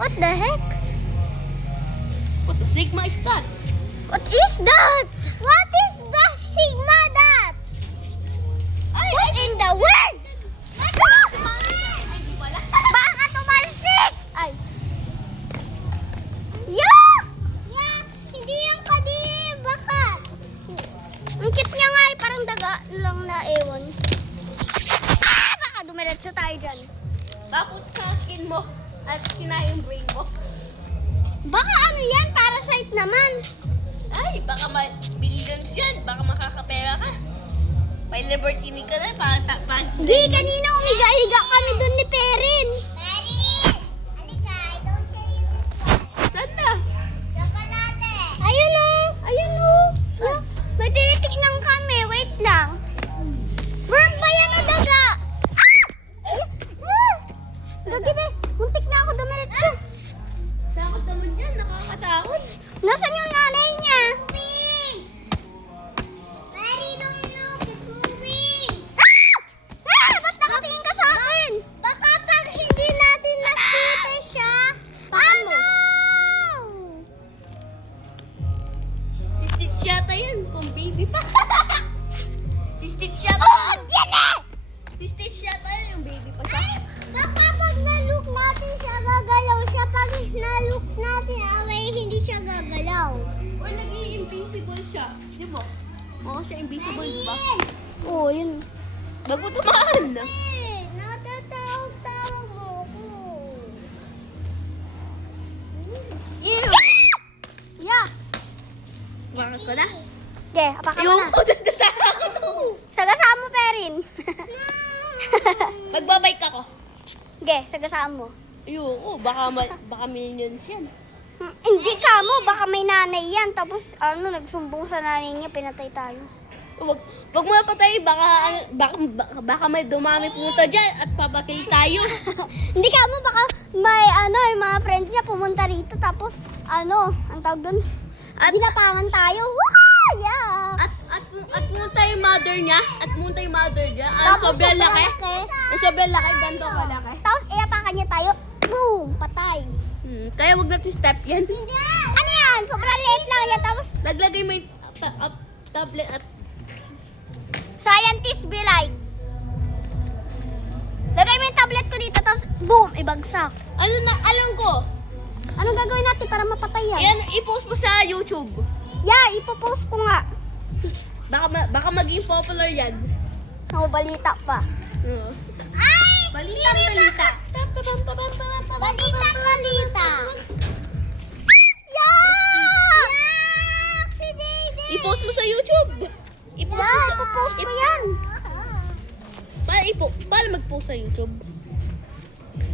What the heck? What the Sigma is that? What is that? What is the Sigma that? What in the world? Ay, di pala. Baka tumalsik! Ay. Yuck! Yuck! Hindi yung kadiri. Baka. Ang cute niya nga parang daga lang na ewan. Ah! Baka dumiretso tayo dyan. Bakit sa skin mo at kinain yung brain mo? Baka ano yan? Parasite naman. Ay, baka billions yan. Baka makakapera ka. May Lamborghini ka na. Hindi, kanina umiga-higa kami dun ni Perin. Perin! Alika, I don't say you. Saan na? Saka natin. Ayun o. Ayun o. May tinitignan kami. Wait lang. Worm ba yan o daga? Ah! Dagi be. Muntik na ako dumiretso. Takot naman yan. Nakakatakot. Nasaan yung nanay niya? Moving! Mary, don't look. It's moving. Ah! Ah! Ba't nakatingin ka sa akin? Baka pag hindi natin nakita siya. Paano? Si Stitch yata yan. Kung baby pa. Si Stitch yata. Oh! Yan eh! Si Stitch yata yan. Yung baby pa siya. Baka pag na-look natin siya, gagalaw siya. Pag na-look natin away, hindi siya gagalaw. Or nag-i-invisible siya. Di ba? Oo, siya invisible, di ba? Oo, yun. Bago tumaan. Natatawag-tawag mo ako. Ew! Yeah. Bakit ko na? Okay, apakan mo Yung na. ko natatakot ako. Sagasaan mo, Perin. Magbabike ako. Okay, sagasaan mo. Ayoko, baka minions yan. Hindi ka mo, baka may nanay yan. Tapos, nagsumbong sa nanay niya, pinatay tayo. Wag mo napatay, baka may dumami pumunta dyan at papakil tayo. Hindi ka mo, baka may, yung mga friends niya pumunta rito. Tapos, ang tawag doon? Ginapangan tayo. Wow! Yeah! At pumunta yung mother niya. Ang sobrang laki. Ang sobrang laki, ganito kalaki. Tapos, iapakan niya tayo. Boom! Patay. Kaya wag natin step yan. Ano yan? Sobrang liit lang yan. Tapos, Naglagay mo yung tablet at scientist be like. Lagay mo yung tablet ko dito. Tapos, boom! Ibagsak. alam ko. Anong gagawin natin para mapatay yan? Yan, i-post mo sa YouTube. Yeah, ipopost ko nga. Baka maging popular yan. Ako, balita pa. Ay! Balita. Balita! Yeah! Si Dede! I-post mo sa YouTube. Ipopost ko yan. Paano mag-post sa YouTube?